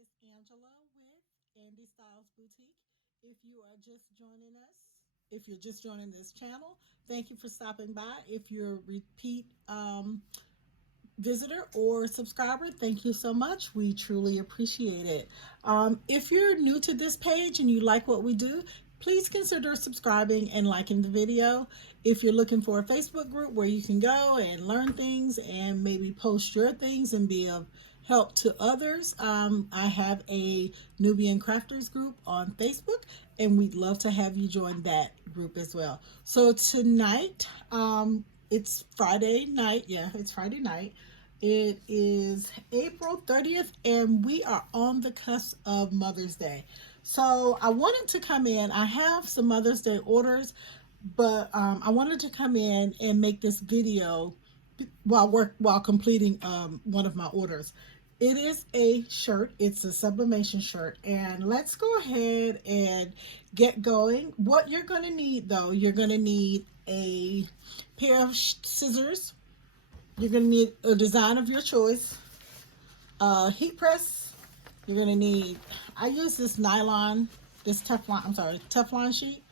is Angela with Andy Styles Boutique. If you are just joining us, if you're just joining this channel, thank you for stopping by. If you're a repeat visitor or subscriber, thank you so much. We truly appreciate it. If you're new to this page and you like what we do, please consider subscribing and liking the video. If you're looking for a Facebook group where you can go and learn things and maybe post your things and be of help to others, I have a Nubian Crafters group on Facebook, and we'd love to have you join that group as well. So tonight, it's Friday night. Yeah, it's Friday night. It is April 30th, and we are on the cusp of Mother's Day. So I wanted to come in. I have some Mother's Day orders, but I wanted to come in and make this video while completing one of my orders. It is a shirt. It's a sublimation shirt, and let's go ahead and get going. What you're going to need, though, you're going to need a pair of scissors. You're going to need a design of your choice, heat press. You're going to need, I use this Teflon sheet.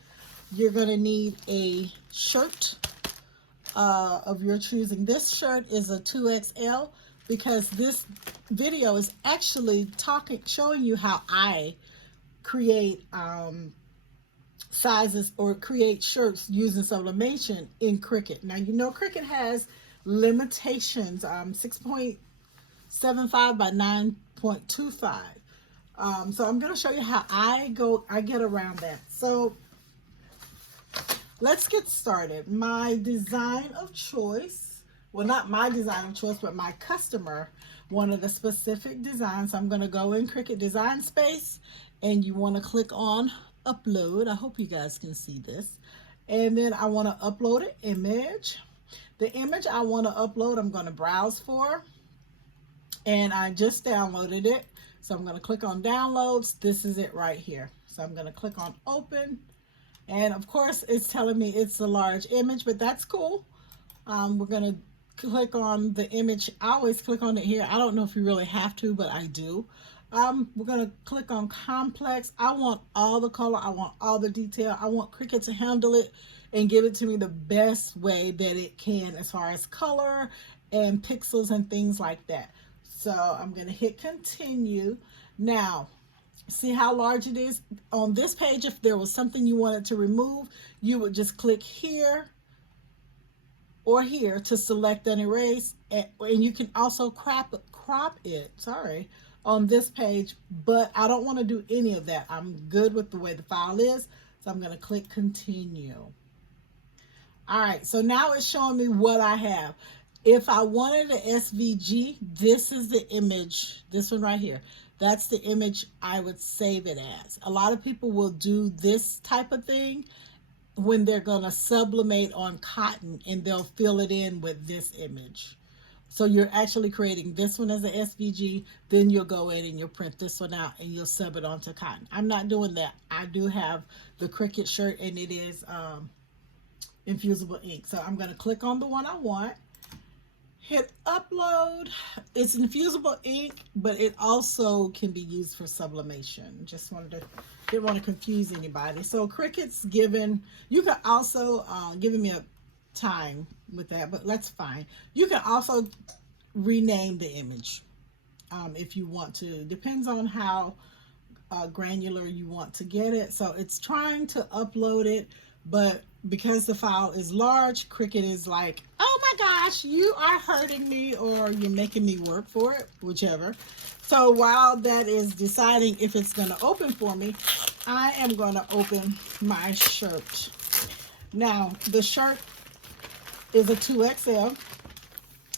You're going to need a shirt of your choosing. This shirt is a 2XL because this video is actually showing you how I create sizes or create shirts using sublimation in Cricut. Now, you know Cricut has limitations, 6.75 by 9.25. So I'm going to show you how I get around that. So let's get started. My design of choice, well, not my design of choice, but my customer wanted a specific design. So I'm going to go in Cricut Design Space, and you want to click on upload. I hope you guys can see this. And then I want to upload an image. The image I want to upload, I'm going to browse for, and I just downloaded it. So I'm going to click on downloads. This is it right here. So I'm going to click on open, and of course it's telling me it's a large image, but that's cool. We're going to click on the image. I always click on it here. I don't know if you really have to, but I do. We're going to click on complex. I want all the color. I want all the detail. I want Cricut to handle it and give it to me the best way that it can as far as color and pixels and things like that. So I'm going to hit continue. Now, see how large it is? On this page, if there was something you wanted to remove, you would just click here or here to select and erase. And you can also crop it, on this page, but I don't want to do any of that. I'm good with the way the file is, so I'm going to click continue. All right, so now it's showing me what I have. If I wanted an SVG, this is the image, this one right here. That's the image I would save it as. A lot of people will do this type of thing when they're going to sublimate on cotton, and they'll fill it in with this image. So you're actually creating this one as an SVG, then you'll go in and you'll print this one out and you'll sub it onto cotton. I'm not doing that. I do have the Cricut shirt, and it is infusible ink. So I'm going to click on the one I want, hit upload. It's infusible ink, but it also can be used for sublimation. Didn't want to confuse anybody. So Cricut's given, you can also giving me a time with that, but that's fine. You can also rename the image if you want to. Depends on how granular you want to get it. So it's trying to upload it, but because the file is large, Cricut is like, oh my gosh, you are hurting me, or you're making me work for it, whichever. So while that is deciding if it's going to open for me, I am going to open my shirt. Now, the shirt is a 2XL.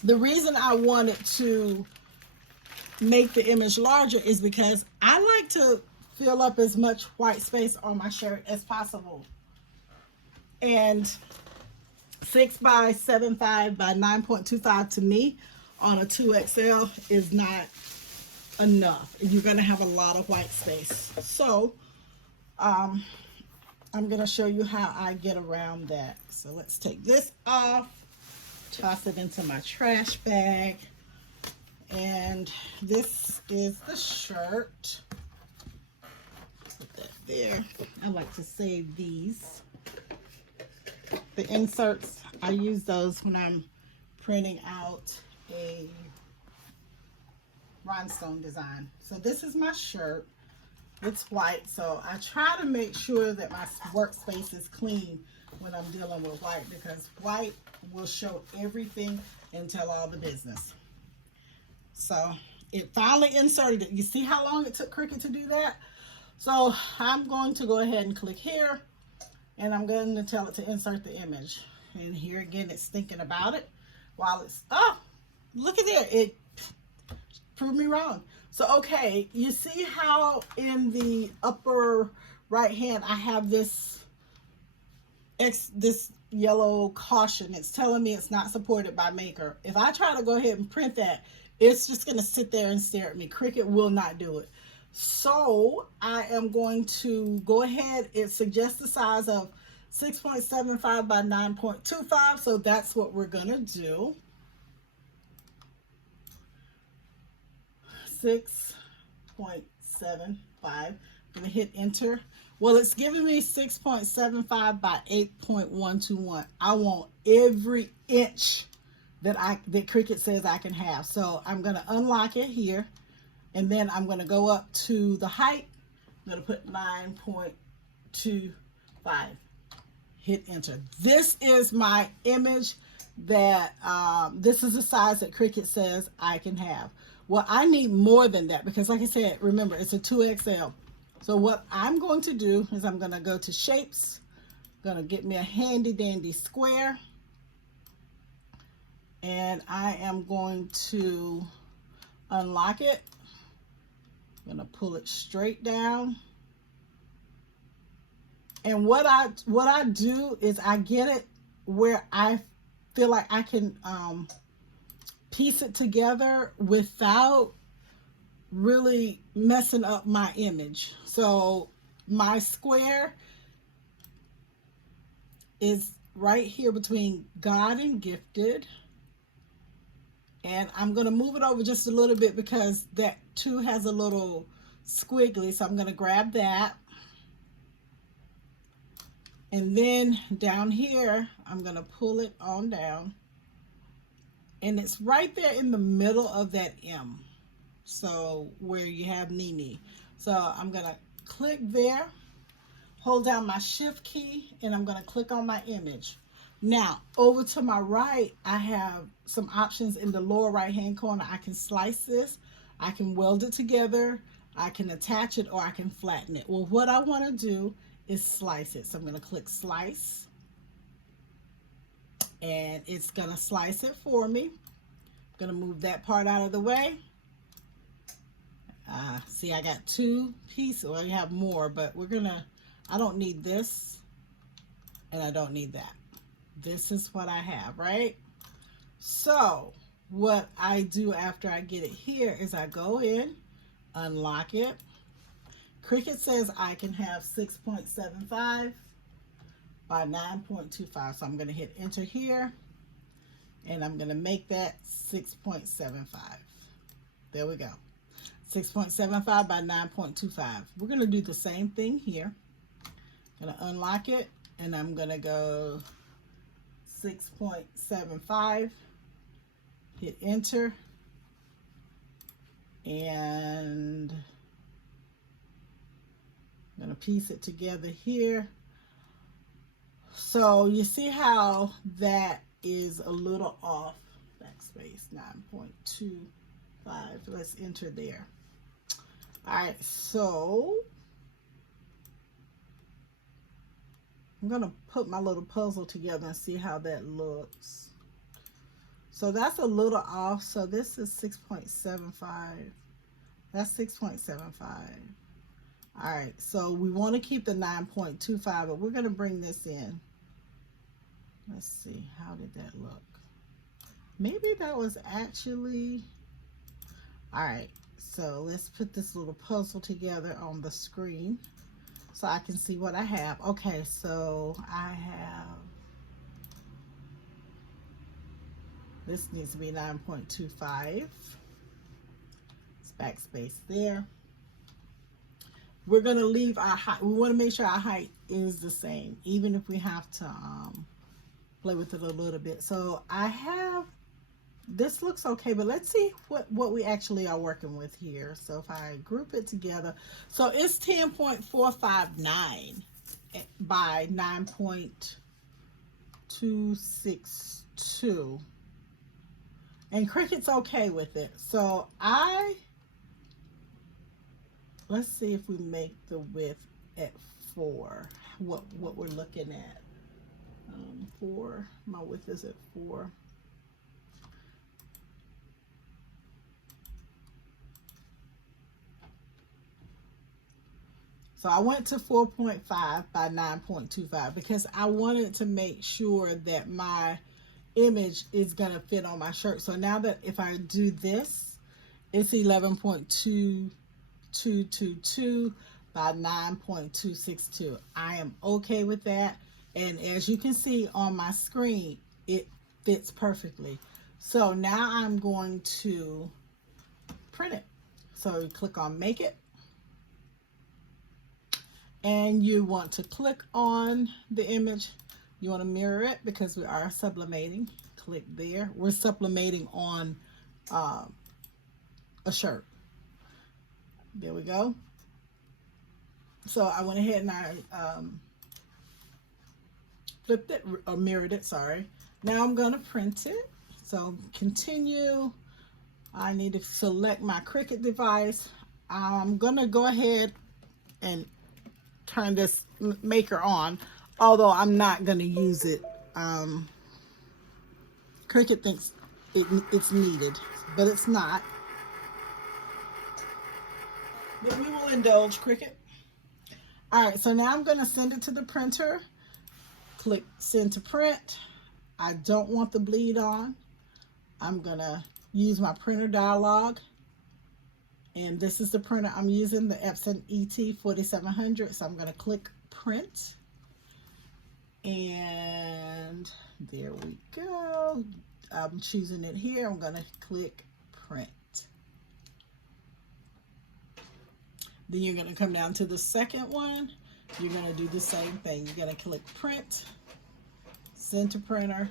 The reason I wanted to make the image larger is because I like to fill up as much white space on my shirt as possible. And 6 by 7.5 by 9.25 to me on a 2XL is not enough. You're going to have a lot of white space. So I'm going to show you how I get around that. So let's take this off, toss it into my trash bag. And this is the shirt. Put that there. I like to save these. The inserts, I use those when I'm printing out a rhinestone design. So this is my shirt. It's white, so I try to make sure that my workspace is clean when I'm dealing with white, because white will show everything and tell all the business. So it finally inserted it. You see how long it took Cricut to do that? So I'm going to go ahead and click here, and I'm going to tell it to insert the image. And here again, it's thinking about it while it's, oh, look at there. It proved me wrong. So, okay, you see how in the upper right hand, I have this yellow caution. It's telling me it's not supported by Maker. If I try to go ahead and print that, it's just going to sit there and stare at me. Cricut will not do it. So I am going to go ahead. It suggests the size of 6.75 by 9.25. So that's what we're going to do. 6.75. I'm going to hit enter. Well, it's giving me 6.75 by 8.121. I want every inch that Cricut says I can have. So I'm going to unlock it here, and then I'm going to go up to the height. I'm going to put 9.25. Hit enter. This is my image that this is the size that Cricut says I can have. Well, I need more than that because, like I said, remember, it's a 2XL. So what I'm going to do is I'm going to go to shapes. I'm going to get me a handy dandy square. And I am going to unlock it. I'm going to pull it straight down. And what I do is I get it where I feel like I can piece it together without really messing up my image. So my square is right here between God and gifted. And I'm going to move it over just a little bit because that 2 has a little squiggly. So I'm going to grab that. And then down here, I'm going to pull it on down. And it's right there in the middle of that M. So where you have Nini. So I'm going to click there, hold down my shift key, and I'm going to click on my image. Now, over to my right, I have some options in the lower right hand corner. I can slice this, I can weld it together, I can attach it, or I can flatten it. Well, what I want to do is slice it. So I'm going to click slice, and it's going to slice it for me. I'm going to move that part out of the way. See, I got 2 pieces, or I have more, but I don't need this, and I don't need that. This is what I have, right? So what I do after I get it here is I go in, unlock it. Cricut says I can have 6.75 by 9.25. So I'm going to hit enter here, and I'm going to make that 6.75. There we go. 6.75 by 9.25. We're going to do the same thing here. I'm going to unlock it, and I'm going to go 6.75, hit enter, and I'm going to piece it together here. So you see how that is a little off. Backspace 9.25. Let's enter there. All right, so I'm going to put my little puzzle together and see how that looks. So that's a little off. So this is 6.75. That's 6.75. All right, so we want to keep the 9.25, but we're going to bring this in. Let's see, how did that look? Maybe that was actually, all right, so let's put this little puzzle together on the screen so I can see what I have. Okay, so I have, this needs to be 9.25. Let's backspace there. We're going to leave our height. We want to make sure our height is the same, even if we have to play with it a little bit. So I have, this looks okay, but let's see what we actually are working with here. So if I group it together, so it's 10.459 by 9.262. And Cricut's okay with it. So let's see if we make the width at 4, what we're looking at. 4, my width is at 4. So I went to 4.5 by 9.25 because I wanted to make sure that my image is going to fit on my shirt. So now that if I do this, it's 11.2222 by 9.262. I am okay with that. And as you can see on my screen, it fits perfectly. So now I'm going to print it. So you click on Make It. And you want to click on the image. You want to mirror it because we are sublimating. Click there. We're sublimating on a shirt. There we go. So I went ahead and I flipped it or mirrored it, sorry. Now I'm going to print it. So continue. I need to select my Cricut device. I'm going to go ahead and turn this maker on, although I'm not going to use it. Cricut thinks it's needed, but it's not. But we will indulge Cricut. All right, so now I'm going to send it to the printer. Click Send to Print. I don't want the bleed on. I'm going to use my printer dialog. And this is the printer I'm using, the Epson ET4700. So I'm going to click Print. And there we go. I'm choosing it here. I'm going to click Print. Then you're going to come down to the second one. You're going to do the same thing. You're going to click Print, Send to Printer,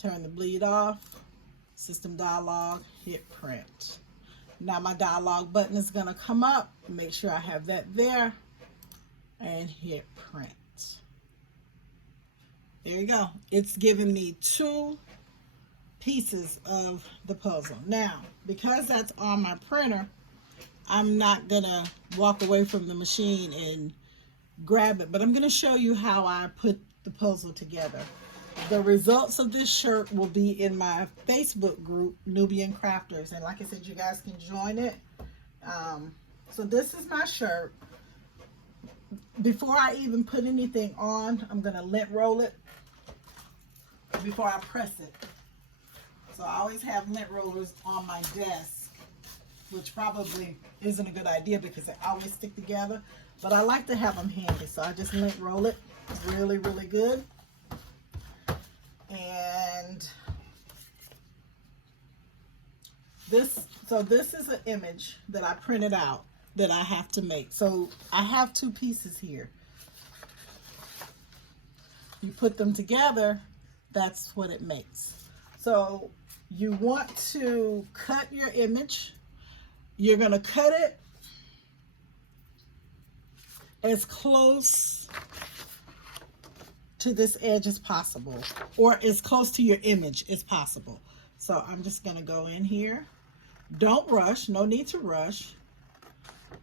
turn the bleed off, System Dialog, hit Print. Now my dialog button is going to come up. Make sure I have that there and hit Print. There you go. It's giving me 2 pieces of the puzzle. Now, because that's on my printer, I'm not going to walk away from the machine and grab it, but I'm going to show you how I put the puzzle together. The results of this shirt will be in my Facebook group, Nubian Crafters. And like I said, you guys can join it. So this is my shirt. Before I even put anything on, I'm going to lint roll it before I press it. So I always have lint rollers on my desk, which probably isn't a good idea because they always stick together. But I like to have them handy, so I just lint roll it really, really good. And this is an image that I printed out that I have to make. So I have 2 pieces here. You put them together, that's what it makes. So you want to cut your image. You're going to cut it as close to this edge as possible, or as close to your image as possible. So I'm just going to go in here. Don't rush. No need to rush,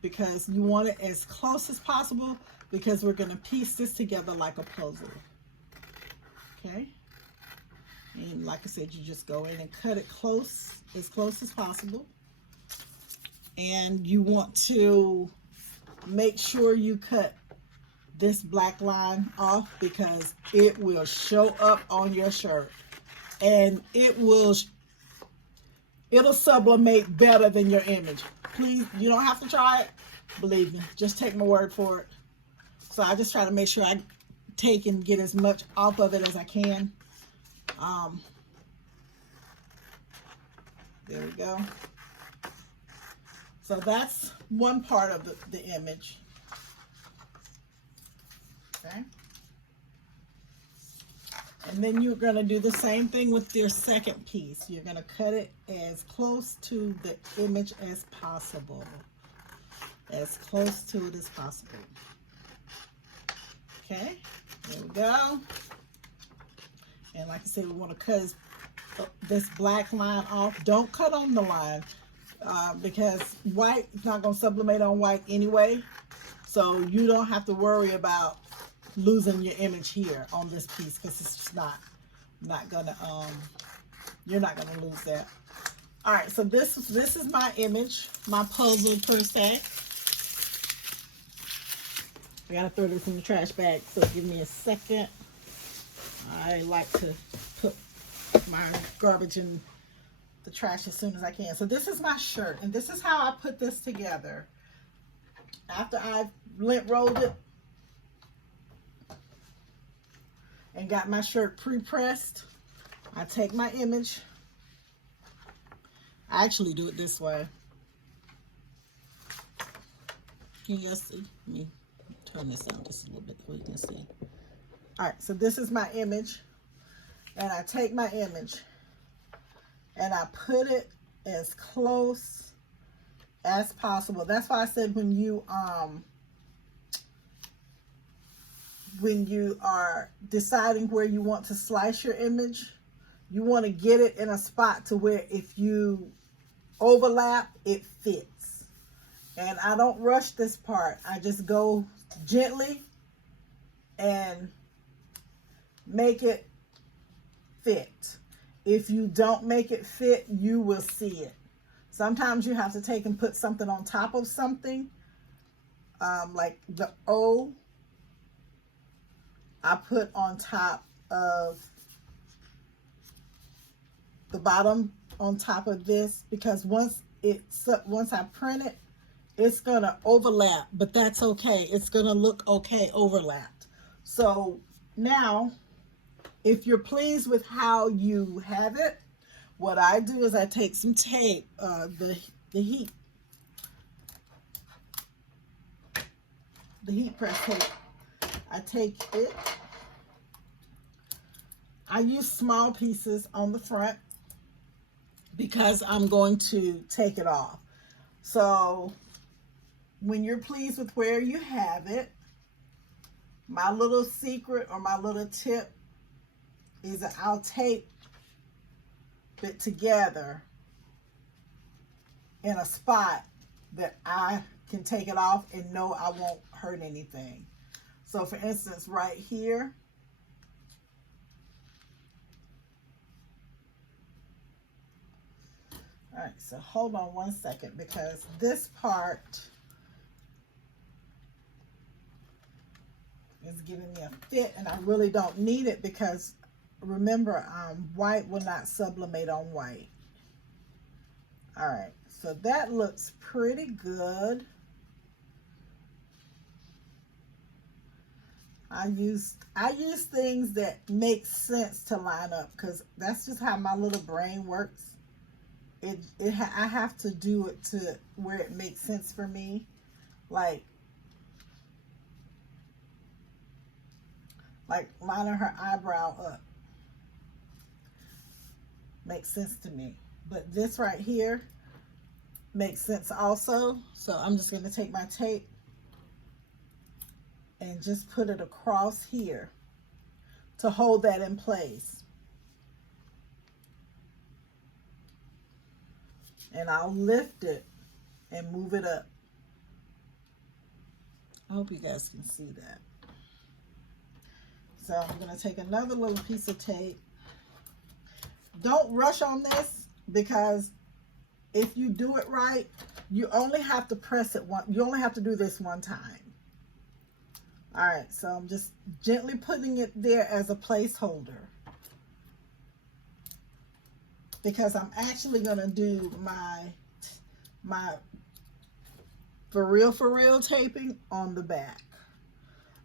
because you want it as close as possible, because we're going to piece this together like a puzzle. Okay. And like I said, you just go in and cut it close as possible. And you want to make sure you cut this black line off, because it will show up on your shirt and it'll sublimate better than your image. Please, you don't have to try it, believe me, just take my word for it. So I just try to make sure I take and get as much off of it as I can. There we go. So that's one part of the image. Okay. And then you're going to do the same thing with your second piece. You're going to cut it as close to the image as possible. As close to it as possible. Okay, there we go. And like I said, we want to cut this black line off. Don't cut on the line because white is not going to sublimate on white anyway. So you don't have to worry about losing your image here on this piece, because it's just not gonna you're not gonna lose that. All right, so this is my image, my puzzle per se. I gotta throw this in the trash bag, so give me a second. I like to put my garbage in the trash as soon as I can. So this is my shirt, and this is how I put this together. After I've lint rolled it and got my shirt pre-pressed, I take my image. I actually do it this way. Can you guys see? Let me turn this down just a little bit so you can see. All right, so this is my image, and I take my image and I put it as close as possible. That's why I said when you are deciding where you want to slice your image, you want to get it in a spot to where if you overlap, it fits. And I don't rush this part. I just go gently and make it fit. If you don't make it fit, you will see it. Sometimes you have to take and put something on top of something, like the O I put on top of the bottom on top of this, because once I print it, it's gonna overlap, but that's okay. It's gonna look okay overlapped. So now, if you're pleased with how you have it, what I do is I take some tape, the heat press tape. I take it, I use small pieces on the front because I'm going to take it off. So when you're pleased with where you have it, my little secret or my little tip is that I'll tape it together in a spot that I can take it off and know I won't hurt anything. So for instance, right here, all right, so hold on one second, because this part is giving me a fit and I really don't need it, because remember, white will not sublimate on white. All right, so that looks pretty good. I use things that make sense to line up, because that's just how my little brain works. I have to do it to where it makes sense for me. Like lining her eyebrow up makes sense to me. But this right here makes sense also. So I'm just going to take my tape and just put it across here to hold that in place. And I'll lift it and move it up. I hope you guys can see that. So I'm going to take another little piece of tape. Don't rush on this, because if you do it right, you only have to press it you only have to do this one time. All right, so I'm just gently putting it there as a placeholder, because I'm actually going to do my for real taping on the back.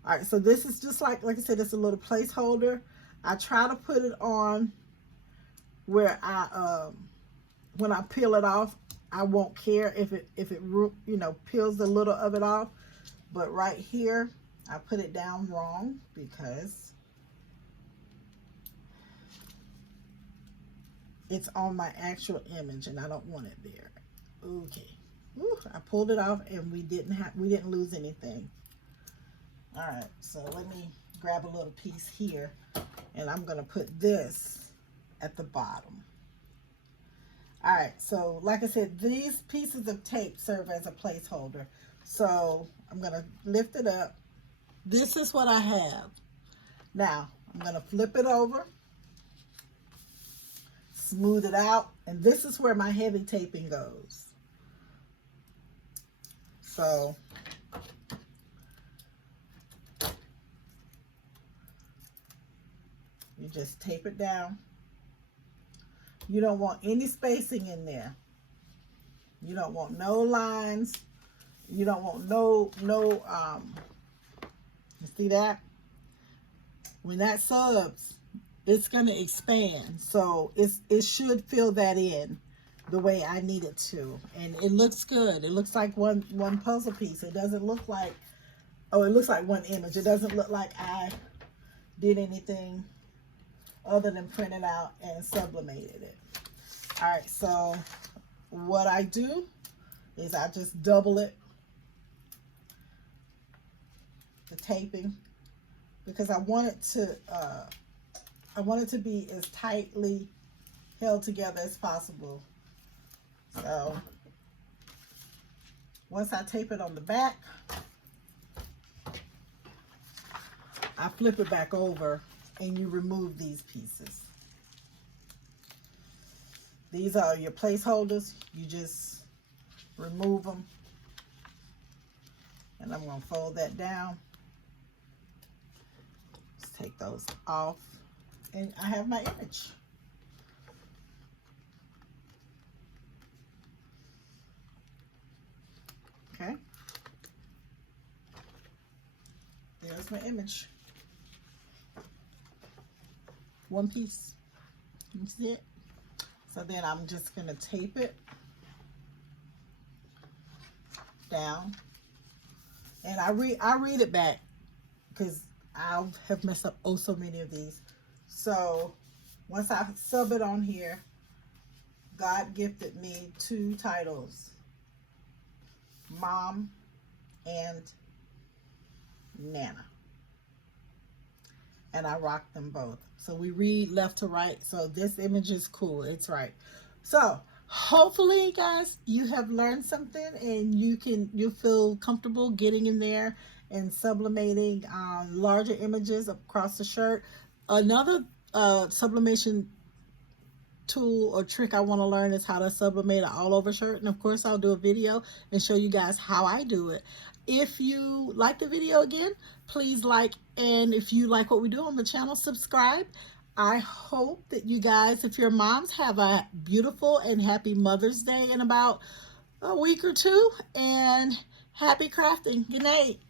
All right, so this is just like I said, it's a little placeholder. I try to put it on where when I peel it off, I won't care if it you know, peels a little of it off. But right here, I put it down wrong because it's on my actual image and I don't want it there. Okay. Ooh, I pulled it off and we didn't lose anything. All right, so let me grab a little piece here and I'm gonna put this at the bottom. All right, so like I said, these pieces of tape serve as a placeholder. So I'm gonna lift it up. This is what I have. Now, I'm gonna flip it over, smooth it out, and this is where my heavy taping goes. So you just tape it down. You don't want any spacing in there. You don't want no lines. You don't want you see that? When that subs, it's gonna expand. So it should fill that in the way I need it to. And it looks good. It looks like one puzzle piece. It doesn't look like, oh, it looks like one image. It doesn't look like I did anything other than print it out and sublimated it. All right, so what I do is I just double it, the taping, because I want it to be as tightly held together as possible. So once I tape it on the back, I flip it back over and you remove these pieces. These are your placeholders. You just remove them. And I'm going to fold that down. Just take those off. And I have my image. Okay. There's my image. One piece. You see it? So then I'm just going to tape it down. And I read it back because I have messed up oh so many of these. So once I sub it on here, God gifted me 2 titles, Mom and Nana. And I rock them both. So we read left to right. So this image is cool. It's right. So hopefully, guys, you have learned something and you feel comfortable getting in there and sublimating larger images across the shirt. Another sublimation tool or trick I want to learn is how to sublimate an all over shirt, and of course I'll do a video and show you guys how I do it. If you like the video, again, please like, and if you like what we do on the channel, subscribe. I hope that you guys, if you're moms, have a beautiful and happy Mother's Day in about a week or two, and happy crafting. Good night.